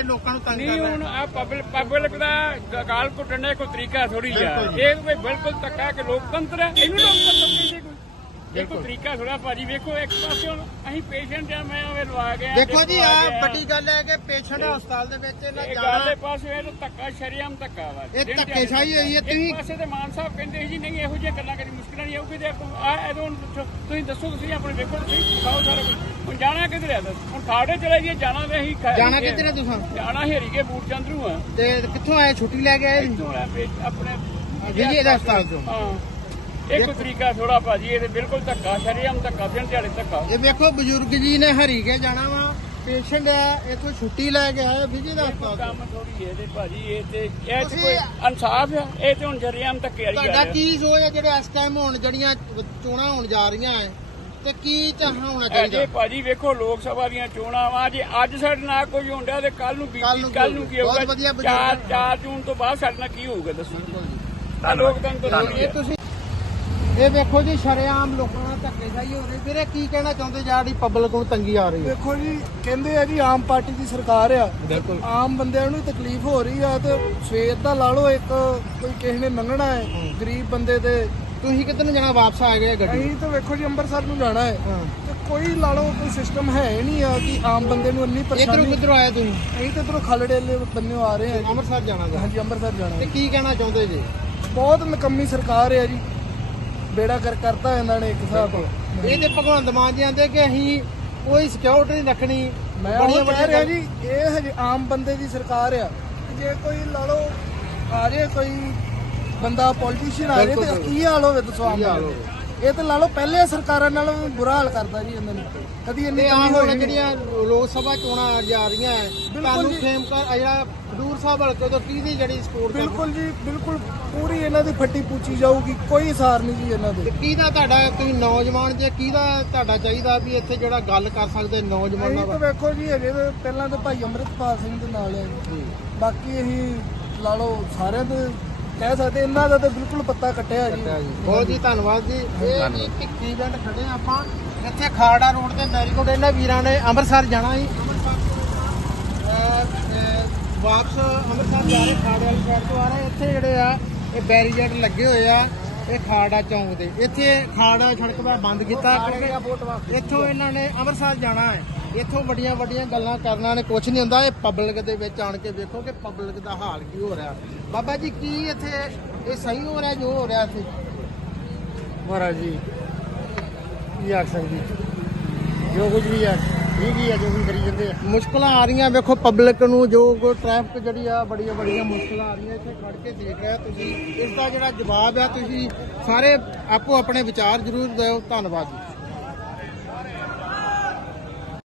ਇਹ ਲੋਕਾਂ ਨੂੰ ਤੰਗ ਨਹੀਂ ਕਰ ਹੁਣ ਰਿਹਾ ਆ ਪਬਲਿਕ ਪਬਲਿਕ ਦਾ ਗਾਲ ਘੁੱਟਣ ਦਾ ਕੋਈ ਤਰੀਕਾ ਥੋੜੀ ਆ। ਇਹ ਕੋਈ ਬਿਲਕੁਲ ਧੱਕਾ ਕਿ ਲੋਕਤੰਤਰ ਹੈ। ਇਹਨੂੰ ਲੋਕਤੰਤਰ ਕਹਿੰਦੇ ਕੋਈ ਤਰੀਕਾ ਥੋੜਾ ਭਾਜੀ ਵੇਖੋ ਇੱਕ ਪਾਸੇ ਹੁਣ ਅਸੀਂ ਪੇਸ਼ੈਂਟ ਆ ਮੈਂ ਆਵੇ ਲਵਾ ਗਿਆ ਦੇਖੋ ਜੀ ਦੇਖੋ ਆ। ਵੱਡੀ ਗੱਲ ਹੈ ਕਿ ਪੇਸ਼ੈਂਟ ਹਸਪਤਾਲ ਦੇ ਵਿੱਚ ਇਹਨਾਂ ਇਹ ਗੱਲ ਦੇ ਜਾਣਾ ਪਾਸੇ ਇਹ ਤਾਂ ਧੱਕਾ ਸ਼ਰੀਆਮ ਧੱਕਾ ਵਾ। ਇਹ ਦਿਨ ਧੱਕੇਸ਼ਾਹੀ ਹੋਈ ਹੈ, ਇੱਕ ਤੁਸੀਂ- ਪਾਸੇ ਤੇ ਮਾਨ ਸਾਹਿਬ ਕਹਿੰਦੇ ਸੀ ਜੀ ਨਹੀਂ ਇਹੋ ਜਿਹੀਆਂ ਗੱਲਾਂ ਕਰੀ ਮੁਸ਼ਕਲਾਂ ਨਹੀਂ ਆਊਗੀ ਤੇ ਆ ਇਹਦੋਂ ਹੁਣ ਦੱਸੋ, ਤੁਸੀਂ ਦੱਸੋ ਤੁਸੀਂ ਆਪਣੇ ਵੇਖੋ ਤੁਸੀਂ ਦਿਖਾਓ ਸਾਰਾ ਕੁਝ। ਹੁਣ ਜਾਣਾ ਕਿੱਧਰ ਹੈ ਦੱਸ ਹੁਣ ਖਾੜੇ ਚਲੇ ਜੀ ਜਾਣਾ ਤੇ ਅਸੀਂ ਖਾ- ਜਾਣਾ ਕਿੱਧਰ ਹੈ ਤੁਸੀਂ? ਜਾਣਾ ਹੇਰੀ ਕੇ ਬੂਟ ਚੰਦਰੂ ਆ। ਤੇ ਕਿੱਥੋਂ ਆਏ? ਛੁੱਟੀ ਲੈ ਕੇ ਆਏ? ਆਪਣੇ ਵਿਜੇ ਦਾ ਹਸਪਤਾਲ ਤੋਂ ਹਾਂ। ਇਹ ਕੋਈ ਤਰੀਕਾ ਥੋੜਾ ਭਾਜੀ ਇਹ ਤੇ ਬਿਲਕੁਲ ਧੱਕਾ ਸ਼ਰੀਆਮ ਧੱਕਾ ਦਿਨ ਦਿਹਾੜੇ ਧੱਕਾ। ਇਹ ਵੇਖੋ ਬਜ਼ੁਰਗ ਜੀ ਨੇ ਹਰੀ ਕੇ ਜਾਣਾ ਵਾ ਪੇਸ਼ੈਂਟ ਹੈ ਇਥੋਂ ਛੁੱਟੀ ਲੈ ਕੇ ਆਇਆ ਵਿਜੇ ਦਾ ਇਹ ਕੋਈ ਹਸਪਤਾਲ ਤੋਂ ਕੰਮ ਥੋੜੀ ਹੈ ਤੇ ਭਾਜੀ ਇਹ ਤੇ ਇਹ ਤੇ ਤੁਸੀਂ- ਕੋਈ ਇਨਸਾਫ ਆ ਇਹ ਤੇ ਹੁਣ ਸ਼ਰੀਆਮ ਧੱਕੇ ਵਾਲੀ ਤੁਹਾਡਾ ਗੱਲ ਹੈ ਕੀ ਸੋਚ ਹੈ ਜਿਹੜੇ ਇਸ ਟਾਈਮ ਹੁਣ ਜਿਹੜੀਆਂ ਚੋਣਾਂ ਹੋਣ ਜਾ ਰਹੀਆਂ ਹੈ ਤੇ ਕੀ ਚਾਹਾਂ ਹੋਣਾ ਇਹ ਚਾਹੀਦਾ? ਭਾਜੀ ਵੇਖੋ ਲੋਕ ਸਭਾ ਦੀਆਂ ਚੋਣਾਂ ਵਾ ਜੇ ਅੱਜ ਸਾਡੇ ਨਾਲ ਕੋਈ ਹੁੰਦਾ ਤੇ ਕੱਲ ਨੂੰ ਬੀਤੀ ਕੱਲ ਨੂੰ ਕੀ ਹੋਊਗਾ। ਜੂਨ ਤੋਂ ਬਾਅਦ ਸਾਡੇ ਨਾਲ ਕੀ ਹੋਊਗਾ ਦੱਸੋ ਤਾਂ ਲੋਕਤੰਤਰ ਹੈ ਇਹ ਵੇਖੋ ਜੀ ਸ਼ਰੇਆਮ ਲੋਕਾਂ ਨਾਲ ਧੱਕੇਸ਼ਾਹੀ ਹੋ ਰਹੀ। ਵੀਰੇ ਕੀ ਕਹਿਣਾ ਚਾਹੁੰਦੇ ਜਿਹੜੀ ਪਬਲਿਕ ਨੂੰ ਤੰਗੀ ਆ ਰਹੀ ਹੈ? ਦੇਖੋ ਜੀ ਕਹਿੰਦੇ ਆ ਜੀ ਆਮ ਪਾਰਟੀ ਦੀ ਸਰਕਾਰ ਆ। ਬਿਲਕੁਲ। ਆਮ ਬੰਦਿਆਂ ਨੂੰ ਤਕਲੀਫ ਹੋ ਰਹੀ ਆ ਤੇ ਸਵੇਰ ਦਾ ਲਾ ਲਓ ਇੱਕ ਕੋਈ ਕਿਸੇ ਨੇ ਮੰਗਣਾ ਹੈ ਗਰੀਬ ਬੰਦੇ ਤੇ ਤੁਸੀਂ ਕਿੱਧਰ ਨੂੰ ਜਾਣਾ ਵਾਪਸ ਆ ਗਏ ਗੱਡੀ ਅਸੀਂ ਤਾਂ ਵੇਖੋ ਜੀ ਅੰਮ੍ਰਿਤਸਰ ਨੂੰ ਜਾਣਾ ਹੈ। ਹਾਂ। ਤੇ ਕੋਈ ਲਾ ਲਓ ਕੋਈ ਸਿਸਟਮ ਹੈ ਹੀ ਨਹੀਂ ਆ ਕਿ ਆਮ ਬੰਦੇ ਨੂੰ ਇੰਨੀ ਇਧਰੋਂ ਪਰੇਸ਼ਾਨੀ ਕਿੱਧਰੋਂ ਆਏ ਤੁਸੀਂ? ਅਸੀਂ ਤਾਂ ਇਧਰੋਂ ਖਲੜੇ ਵਾਲੇ ਬੰਨਿਓ ਆ ਰਹੇ ਹਾਂ। ਜੀ ਅੰਮ੍ਰਿਤਸਰ ਜਾਣਾ। ਹਾਂਜੀ ਅੰਮ੍ਰਿਤਸਰ ਜਾਣਾ। ਤੇ। ਕੀ ਕਹਿਣਾ ਚਾਹੁੰਦੇ ਜੀ? ਬਹੁਤ ਨਕੰਮੀ ਸਰਕਾਰ ਹੈ ਜੀ। ਬੇੜਾ ਕਰ ਕਰਤਾ ਇਹਨਾਂ ਨੇ ਇੱਕ ਹਿਸਾਬ ਇਹ ਤੇ ਭਗਵੰਤ ਮਾਨ ਜੀ ਆਂਦੇ ਕਿ ਅਸੀਂ ਕੋਈ ਸਿਕਿਉਰਿਟੀ ਨਹੀਂ ਰੱਖਣੀ ਮੈਂ ਉਹ ਕਹਿ ਰਿਹਾ ਜੀ ਇਹ ਹਜੇ ਆਮ ਬੰਦੇ ਦੀ ਸਰਕਾਰ ਆ ਜੇ ਕੋਈ ਲਾ ਲਓ ਆ ਜੇ ਕੋਈ ਬੰਦਾ ਪੋਲੀਟੀਸ਼ੀਅਨ ਆ ਜੇ ਤੇ। ਕੀ ਹਾਲ ਹੋਵੇ ਦੱਸੋ ਆਮ ਦਾ? ਇਹ ਤੇ ਲਾ ਲਓ ਪਹਿਲੇ ਸਰਕਾਰਾਂ ਨਾਲੋਂ ਬੁਰਾ ਹਾਲ ਕਰਦਾ ਜੀ ਇਹਨਾਂ ਨੇ ਕਦੀ ਇੰਨੀ ਆਮ ਹੁਣ ਜਿਹੜੀਆਂ ਲੋਕ ਸਭਾ ਚੋਣਾਂ ਜਾ ਰਹੀਆਂ ਹੈ ਤੁਹਾਨੂੰ। ਖੇਮ ਕਰ ਜਿਹੜਾ ਖਡੂਰ ਸਾਹਿਬ ਹਲਕੇ ਤੋਂ ਕਿਹਦੀ ਜਿਹੜੀ ਸਪੋਰਟ ਬਿਲਕੁਲ ਜੀ ਬਿਲਕੁਲ ਪੂਰੀ ਇਹਨਾਂ ਦੀ ਫੱਟੀ ਪੂਚੀ ਜਾਊਗੀ ਕੋਈ ਸਾਰ ਨਹੀਂ ਜੀ ਇਹਨਾਂ ਦੇ। ਕਿਹਦਾ ਤੁਹਾਡਾ ਤੁਸੀਂ ਨੌਜਵਾਨ ਜੇ ਕਿਹਦਾ ਤੁਹਾਡਾ ਚਾਹੀਦਾ ਵੀ ਇੱਥੇ ਜਿਹੜਾ ਗੱਲ ਕਰ ਸਕਦੇ ਨੌਜਵਾਨਾਂ ਦਾ ਵੇਖੋ ਜੀ ਹਜੇ ਪਹਿਲਾਂ ਤਾਂ ਭਾਈ ਅੰਮ੍ਰਿਤਪਾਲ ਸਿੰਘ ਦੇ ਨਾਲ ਹੈ। ਜੀ। ਬਾਕੀ ਅਸੀਂ ਲਾ ਲਓ ਸਾਰਿਆਂ ਦੇ ਕਹਿ ਸਕਦੇ ਇਹਨਾਂ ਦਾ ਤਾਂ ਬਿਲਕੁਲ ਪੱਤਾ ਕੱਟਿਆ ਜੀ। ਬਹੁਤ ਜੀ ਧੰਨਵਾਦ ਜੀ। ਇਹ ਜੀ ਭਿੱਖੀ ਜੰਡ ਖੜੇ ਆਪਾਂ। ਇੱਥੇ ਖਾੜਾ ਰੋਡ ਤੇ ਮੈਰੀਗੋਡ ਇਹਨਾਂ ਵੀਰਾਂ ਨੇ ਅੰਮ੍ਰਿਤਸਰ ਜਾਣਾ ਸੀ ਅੰਮ੍ਰਿਤਸਰ ਵਾਪਸ ਅੰਮ੍ਰਿਤਸਰ ਜਾ ਰਹੇ ਖਾੜੇ ਵਾਲੀ ਸਾਈਡ ਤੋਂ ਆ ਰਹੇ। ਇੱਥੇ ਜਿਹੜੇ ਆ ਇਹ ਬੈਰੀਅਰ ਲੱਗੇ ਹੋਏ ਆ ਇਹ ਖਾੜਾ ਚੌਂਕ ਦੇ। ਇੱਥੇ ਖਾੜਾ ਸੜਕ ਦਾ ਬੰਦ ਕੀਤਾ ਕਿਉਂਕਿ ਇੱਥੋਂ ਇਹਨਾਂ ਨੇ ਅੰਮ੍ਰਿਤਸਰ ਜਾਣਾ ਹੈ। ਇੱਥੋਂ ਵੱਡੀਆਂ ਵੱਡੀਆਂ ਗੱਲਾਂ ਕਰਨਾ ਨੇ ਕੁਝ ਨਹੀਂ ਹੁੰਦਾ। ਇਹ ਪਬਲਿਕ ਦੇ ਵਿੱਚ ਆਣ ਕੇ ਵੇਖੋ ਕਿ ਪਬਲਿਕ ਦਾ ਹਾਲ ਕੀ ਹੋ ਰਿਹਾ। ਬਾਬਾ ਜੀ ਕੀ ਇੱਥੇ ਇਹ ਸਹੀ ਹੋ ਰਿਹਾ ਜੋ ਹੋ ਰਿਹਾ ਇੱਥੇ? ਮਹਾਰਾਜ ਜੀ ਕੀ ਆਖ ਸਕਦੇ? ਜੋ ਕੁਝ ਵੀ ਆ ਠੀਕ ਹੀ ਆ ਜੋ ਵੀ ਕਰੀ ਜਾਂਦੇ ਆ। ਮੁਸ਼ਕਲਾਂ ਆ ਰਹੀਆਂ, ਵੇਖੋ ਪਬਲਿਕ ਨੂੰ, ਜੋ ਟ੍ਰੈਫਿਕ ਜਿਹੜੀ ਆ, ਬੜੀਆਂ ਬੜੀਆਂ ਮੁਸ਼ਕਲਾਂ ਆ ਰਹੀਆਂ, ਇੱਥੇ ਖੜ ਕੇ ਦੇਖ ਰਿਹਾ ਤੁਸੀਂ। ਇਸ ਦਾ ਜਿਹੜਾ ਜਵਾਬ ਆ, ਤੁਸੀਂ ਸਾਰੇ ਆਪੋ ਆਪਣੇ ਵਿਚਾਰ ਜ਼ਰੂਰ ਦਿਓ। ਧੰਨਵਾਦ ਜੀ।